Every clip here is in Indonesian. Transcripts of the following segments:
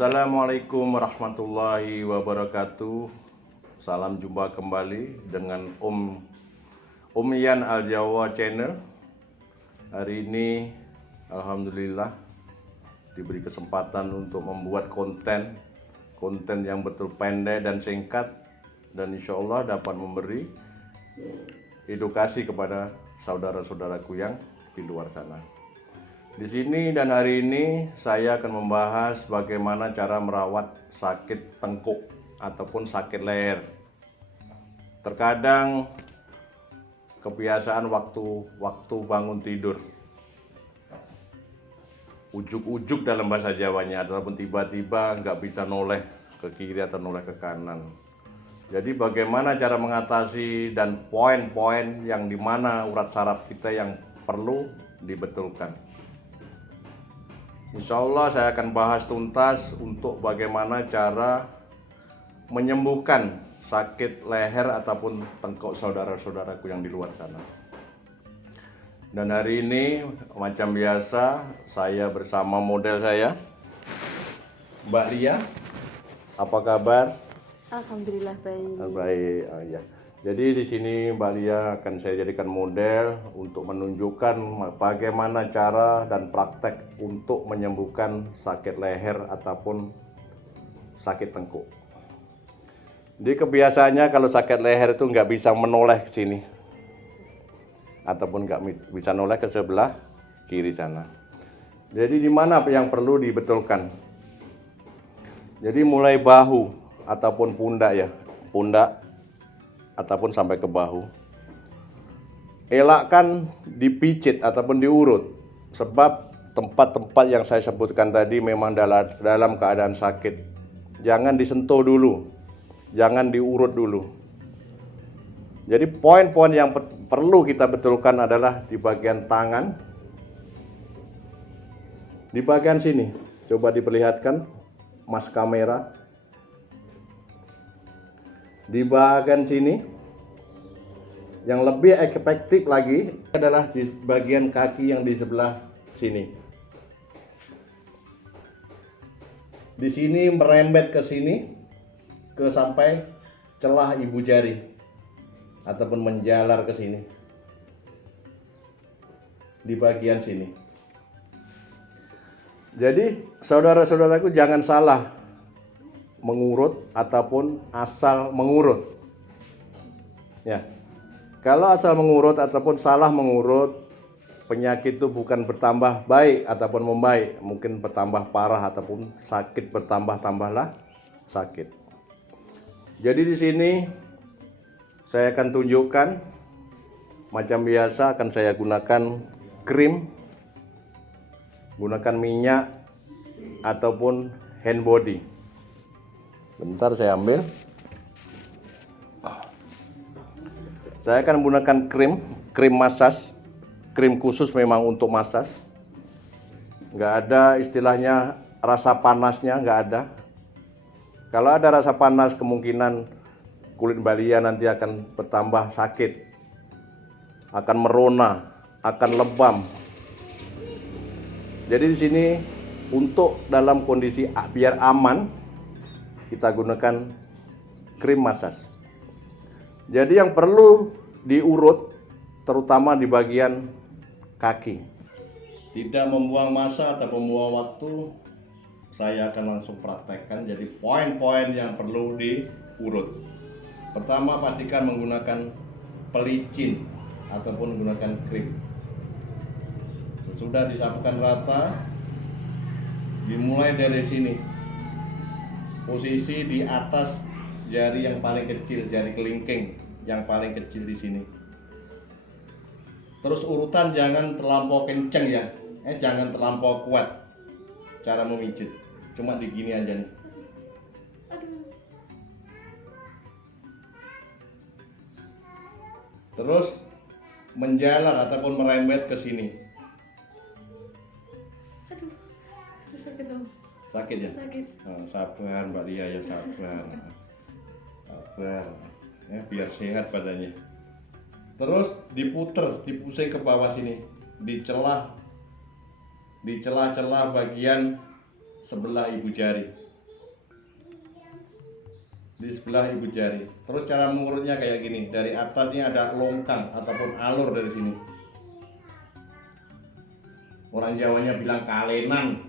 Assalamualaikum warahmatullahi wabarakatuh. Salam jumpa kembali dengan Om Ian Al Jawa Channel. Hari ini alhamdulillah diberi kesempatan untuk membuat konten yang betul pendek dan singkat, dan insya Allah dapat memberi edukasi kepada saudara-saudaraku yang di luar sana. Di sini dan hari ini saya akan membahas bagaimana cara merawat sakit tengkuk ataupun sakit leher. Terkadang kebiasaan waktu bangun tidur, ujuk-ujuk dalam bahasa Jawanya, ataupun tiba-tiba nggak bisa noleh ke kiri atau noleh ke kanan. Jadi bagaimana cara mengatasi dan poin-poin yang dimana urat saraf kita yang perlu dibetulkan. Insya Allah saya akan bahas tuntas untuk bagaimana cara menyembuhkan sakit leher ataupun tengkuk saudara-saudaraku yang di luar sana. Dan hari ini macam biasa saya bersama model saya, Mbak Ria. Apa kabar? Alhamdulillah baik. Baik, ya. Jadi di sini Mbak Lia akan saya jadikan model untuk menunjukkan bagaimana cara dan praktek untuk menyembuhkan sakit leher ataupun sakit tengkuk. Jadi kebiasaannya kalau sakit leher itu nggak bisa menoleh ke sini, ataupun nggak bisa noleh ke sebelah kiri sana. Jadi di mana yang perlu dibetulkan? Jadi mulai bahu ataupun pundak ya, pundak ataupun sampai ke bahu. Elakkan dipicit ataupun diurut, sebab tempat-tempat yang saya sebutkan tadi memang dalam keadaan sakit. Jangan disentuh dulu, jangan diurut dulu. Jadi poin-poin yang perlu kita betulkan adalah di bagian tangan, di bagian sini. Coba diperlihatkan mas kamera. Di bagian sini, yang lebih efektif lagi adalah di bagian kaki yang di sebelah sini. Di sini merembet ke sini, ke sampai celah ibu jari, ataupun menjalar ke sini. Di bagian sini. Jadi saudara-saudaraku jangan salah mengurut ataupun asal mengurut. Ya. Kalau asal mengurut ataupun salah mengurut, penyakit itu bukan bertambah baik ataupun membaik, mungkin bertambah parah ataupun sakit bertambah-tambahlah sakit. Jadi di sini saya akan tunjukkan macam biasa, akan saya gunakan krim, gunakan minyak ataupun hand body. Bentar saya ambil. Saya akan menggunakan krim massage, krim khusus memang untuk massage. Nggak ada istilahnya rasa panasnya, nggak ada. Kalau ada rasa panas, kemungkinan kulit Mbak Lia nanti akan bertambah sakit, akan merona, akan lebam. Jadi di sini untuk dalam kondisi biar aman, kita gunakan krim massage. Jadi yang perlu diurut terutama di bagian kaki. Tidak membuang masa atau membuang waktu, saya akan langsung praktekkan. Jadi poin-poin yang perlu diurut. Pertama, pastikan menggunakan pelicin ataupun menggunakan krim. Sesudah disapukan rata, dimulai dari sini. Posisi di atas jari yang paling kecil, jari kelingking yang paling kecil di sini. Terus urutan jangan terlampau kenceng ya, jangan terlampau kuat cara memijit. Cuma di gini aja nih. Terus menjalar ataupun merembet ke sini. Sakit dong. Sakit ya? Sakit. Oh, sabar Mbak Lia ya, sabar. Sabar. Ya, biar sehat badannya. Terus diputer, dipusing ke bawah sini, di celah-celah bagian sebelah ibu jari. di sebelah ibu jari. Terus cara mengurutnya kayak gini, dari atas ini ada longkang ataupun alur dari sini. Orang Jawanya bilang kalenan.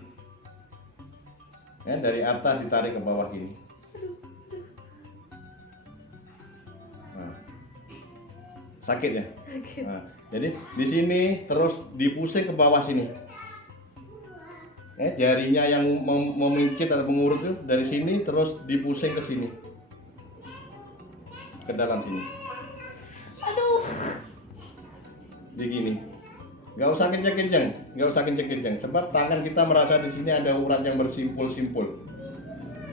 Ya, dari atas ditarik ke bawah gini. Nah, sakit ya? Sakit. Nah, jadi di sini terus dipusing ke bawah sini. Jarinya yang memincit atau mengurut tuh dari sini terus dipusing ke sini, ke dalam sini. Aduh. Jadi gini, nggak usah kenceng-kenceng, sebab tangan kita merasa di sini ada urat yang bersimpul-simpul,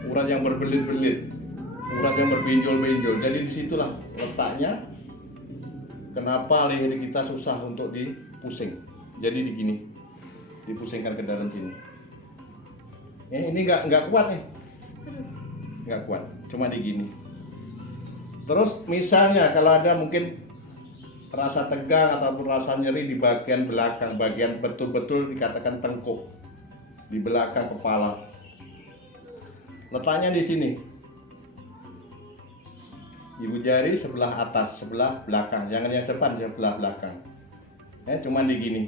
urat yang berbelit-belit, urat yang berbinjol-binjol. Jadi disitulah letaknya kenapa leher kita susah untuk dipusing. Jadi begini, dipusingkan ke dalam sini. Ini nggak kuat nih, nggak kuat, cuma di gini. Terus misalnya kalau ada mungkin rasa tegang ataupun rasa nyeri di bagian belakang, bagian betul-betul dikatakan tengkuk, di belakang kepala, letaknya di sini. Ibu jari sebelah atas, sebelah belakang, jangan yang depan, sebelah belakang. Cuma di gini.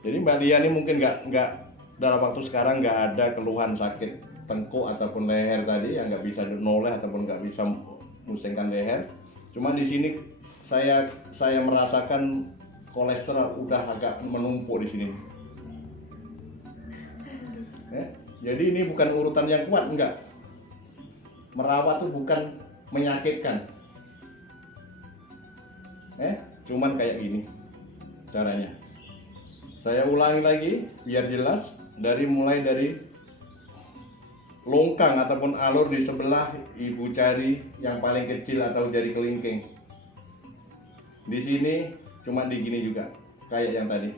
Jadi Mbak Lia ini mungkin nggak dalam waktu sekarang nggak ada keluhan sakit tengkuk ataupun leher tadi yang nggak bisa noleh ataupun nggak bisa musingkan leher. Cuma di sini saya merasakan kolesterol udah agak menumpuk di sini. Jadi ini bukan urutan yang kuat, enggak. Merawat tuh bukan menyakitkan. Cuman kayak gini caranya. Saya ulangi lagi biar jelas, mulai dari longkang ataupun alur di sebelah ibu jari yang paling kecil atau jari kelingking. Di sini cuma di gini juga, kayak yang tadi.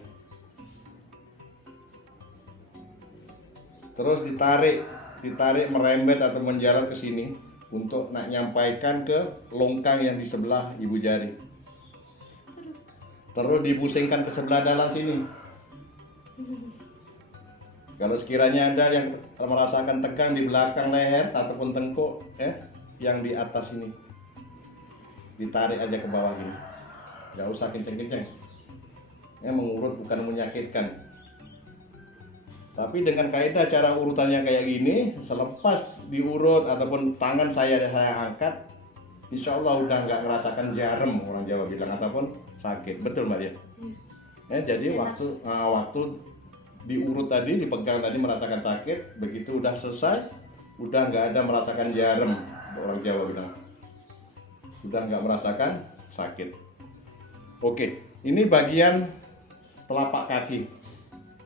Terus ditarik merembet atau menjalar ke sini untuk nyampaikan ke longkang yang di sebelah ibu jari. Terus dipusingkan ke sebelah dalam sini. Kalau sekiranya ada yang merasakan tegang di belakang leher ataupun tengkuk, yang di atas ini, ditarik aja ke bawah ini, nggak usah kenceng-kenceng. Mengurut bukan menyakitkan. Tapi dengan kaidah cara urutannya kayak gini, selepas diurut ataupun tangan saya angkat, insya Allah udah nggak merasakan jarem, orang Jawa bilang, ataupun sakit. Betul Mbak Dia? Jadi waktu diurut tadi, dipegang tadi merasakan sakit, begitu udah selesai, udah nggak ada merasakan jarem, orang Jawa bilang, udah nggak merasakan sakit. Oke, ini bagian telapak kaki,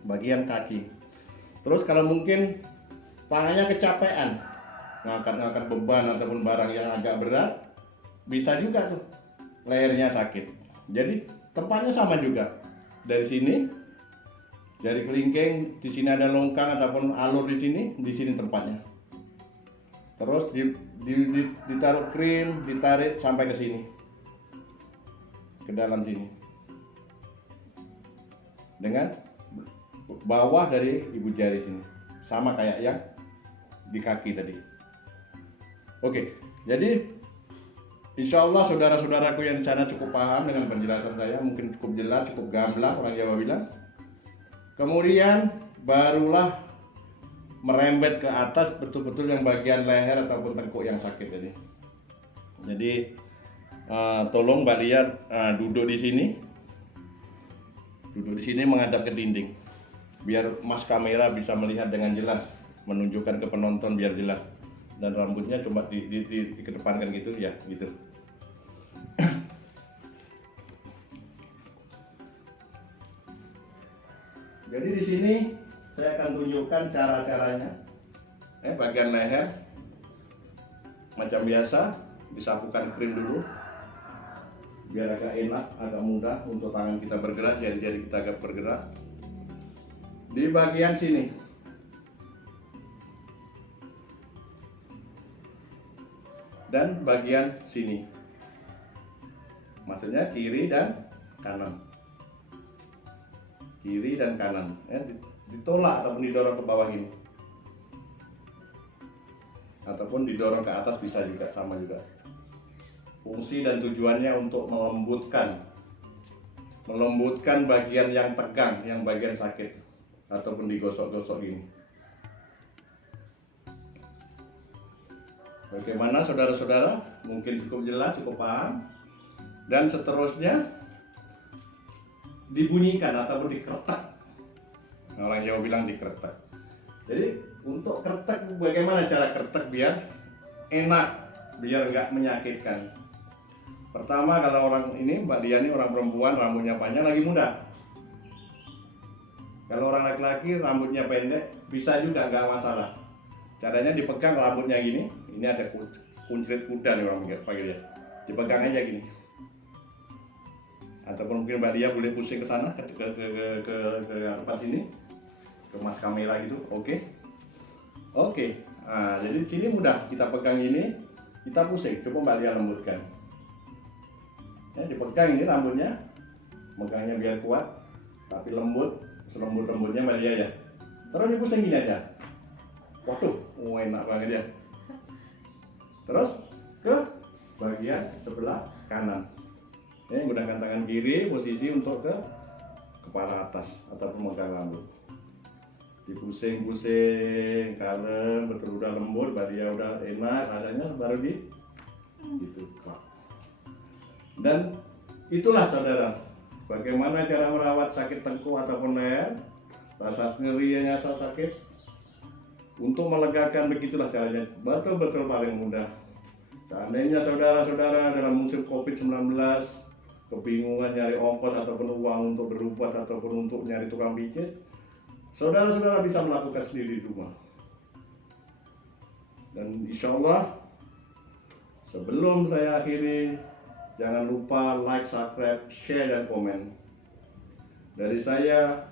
bagian kaki. Terus kalau mungkin tangannya kecapean, ngangkat beban ataupun barang yang agak berat, bisa juga tuh lehernya sakit. Jadi tempatnya sama juga. Dari sini jari kelingking, di sini ada longkang ataupun alur di sini tempatnya. Terus ditaruh krim, ditarik sampai ke sini, ke dalam sini, dengan bawah dari ibu jari sini, sama kayak yang di kaki tadi. Oke, jadi insya Allah saudara-saudaraku yang di sana cukup paham dengan penjelasan saya, mungkin cukup jelas, cukup gamblang, orang Jawa bilang. Kemudian barulah merembet ke atas betul-betul yang bagian leher ataupun tengkuk yang sakit tadi. Jadi tolong Mbak Lia duduk di sini menghadap ke dinding, biar mas kamera bisa melihat dengan jelas, menunjukkan ke penonton biar jelas. Dan rambutnya cuma dikedepankan gitu ya, gitu. Jadi di sini saya akan tunjukkan cara-caranya. Bagian leher macam biasa, disapukan krim dulu biar agak enak, agak mudah untuk tangan kita bergerak, jari-jari kita agak bergerak. Di bagian sini dan bagian sini, maksudnya kiri dan kanan, ditolak ataupun didorong ke bawah gini. Ataupun didorong ke atas bisa juga, sama juga. Fungsi dan tujuannya untuk melembutkan bagian yang tegang, yang bagian sakit, ataupun digosok-gosok gini. Bagaimana saudara-saudara? Mungkin cukup jelas, cukup paham. Dan seterusnya dibunyikan ataupun dikeretak. Orang Jawa bilang dikeretak. Jadi untuk keretak, bagaimana cara keretak biar enak, biar nggak menyakitkan? Pertama, kalau orang ini, Mbak Dia ini orang perempuan, rambutnya panjang, lagi muda. Kalau orang laki-laki rambutnya pendek, bisa juga, nggak masalah. Caranya dipegang rambutnya gini, ini ada kuncrit kuda nih orang panggilnya. Dipegang aja gini. Ataupun mungkin Mbak Dia boleh pusing ke sana, ke tempat sini, ke mas kamera gitu, oke. Nah, jadi di sini mudah, kita pegang ini, kita pusing, coba Mbak Dia lembutkan. Ya, dipegang ini rambutnya, megangnya biar kuat, tapi lembut, selembut-lembutnya Mbak Dia ya. Terus dipusing gini aja. Waduh, enak banget ya. Terus ke bagian sebelah kanan. Ini menggunakan tangan kiri, posisi untuk ke kepala atas ataupun megang rambut. Dipusing-pusing, kalem, betul udah lembut, Mbak Dia udah enak rasanya, baru gitu. Dan itulah saudara, bagaimana cara merawat sakit tengkuk ataupun leher, rasa nyeri yang nyasar sakit. Untuk melegakan, begitulah caranya, betul-betul paling mudah. Seandainya saudara-saudara dalam musim COVID-19 kebingungan nyari ongkos ataupun uang untuk berobat ataupun untuk nyari tukang pijit, saudara-saudara bisa melakukan sendiri di rumah. Dan insya Allah, sebelum saya akhiri, jangan lupa like, subscribe, share, dan komen. Dari saya,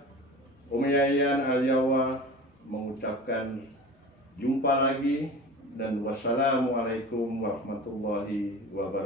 Om Yayan Aljawa, mengucapkan jumpa lagi dan wassalamualaikum warahmatullahi wabarakatuh.